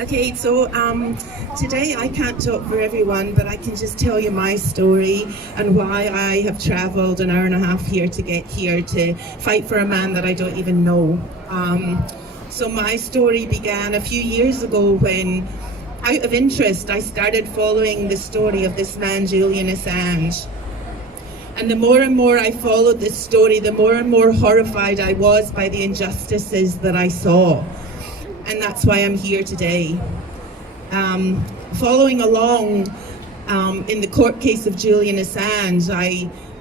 Okay, so today I can't talk for everyone, but I can just tell you my story and why I have travelled an hour and a half here to get here to fight for a man that I don't even know. So my story began a few years ago when, out of interest, I started following the story of this man, Julian Assange. And the more and more I followed this story, the more and more horrified I was by the injustices that I saw. And that's why I'm here today. Following along in the court case of Julian Assange,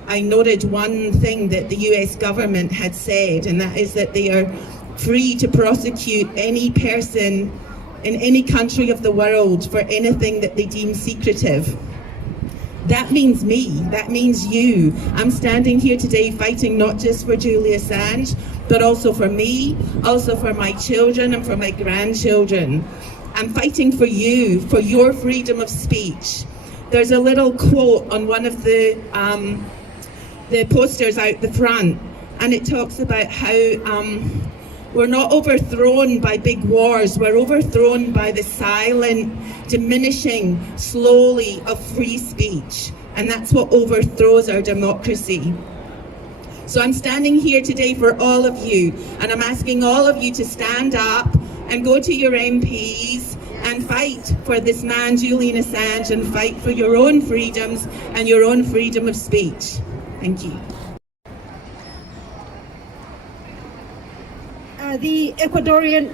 I noted one thing that the US government had said, and that is that they are free to prosecute any person in any country of the world for anything that they deem secretive. That means me, that means you. I'm standing here today fighting not just for Julian Assange, but also for me, also for my children and for my grandchildren. I'm fighting for you, for your freedom of speech. There's a little quote on one of the posters out the front, and it talks about how we're not overthrown by big wars, we're overthrown by the silent diminishing slowly of free speech. And that's what overthrows our democracy. So I'm standing here today for all of you, and I'm asking all of you to stand up and go to your MPs and fight for this man, Julian Assange, and fight for your own freedoms and your own freedom of speech. Thank you. The Ecuadorian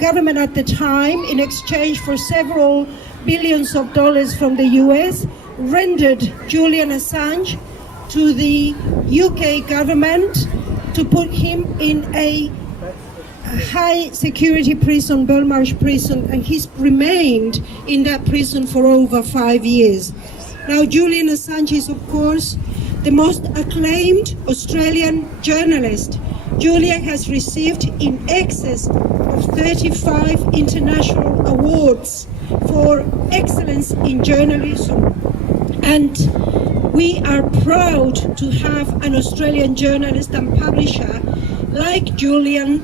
government at the time, in exchange for several billions of dollars from the US, rendered Julian Assange to the UK government to put him in a high security prison, Belmarsh Prison, and he's remained in that prison for over 5 years. Now, Julian Assange is, of course, the most acclaimed Australian journalist. Julian has received in excess of 35 international awards for excellence in journalism. And we are proud to have an Australian journalist and publisher like Julian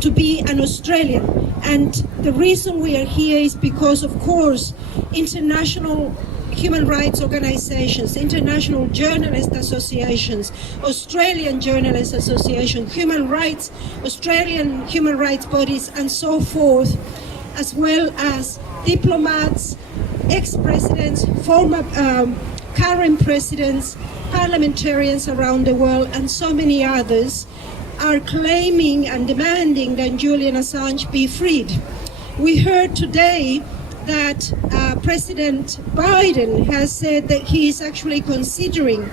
to be an Australian. And the reason we are here is because, of course, international human rights organizations, international journalist associations, Australian Journalist Association, Australian human rights bodies, and so forth, as well as diplomats, ex-presidents, former current presidents, parliamentarians around the world, and so many others are claiming and demanding that Julian Assange be freed. We heard today that President Biden has said that he is actually considering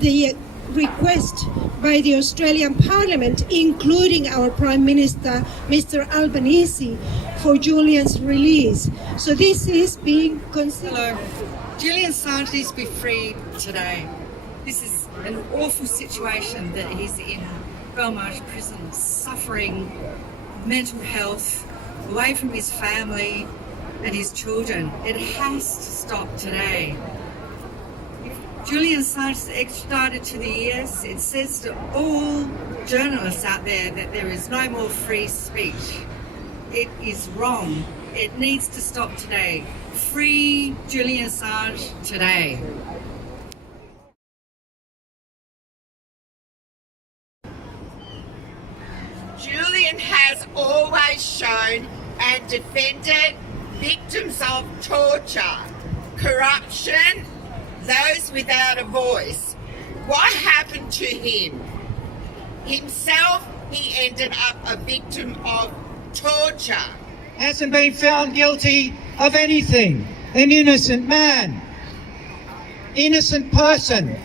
the request by the Australian Parliament, including our Prime Minister, Mr. Albanese, for Julian's release. So this is being considered. Hello. Julian Assange needs to be freed today. This is an awful situation that he's in Belmarsh Prison, suffering mental health, away from his family and his children. It has to stop today. If Julian Assange is extradited to the US, it says to all journalists out there that there is no more free speech. It is wrong. It needs to stop today. Free Julian Assange today. Julian has always shown and defended victims of torture, corruption, those without a voice. What happened to him? Himself, he ended up a victim of torture. Hasn't been found guilty of anything. An innocent man, innocent person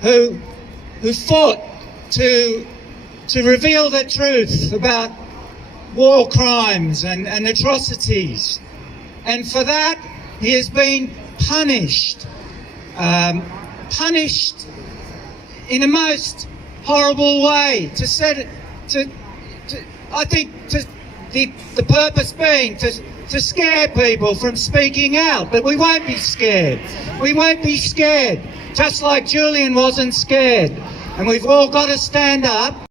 who fought to reveal the truth about war crimes and atrocities. And for that, he has been punished. Punished in a most horrible way. The purpose being to scare people from speaking out. But we won't be scared. We won't be scared. Just like Julian wasn't scared. And we've all got to stand up.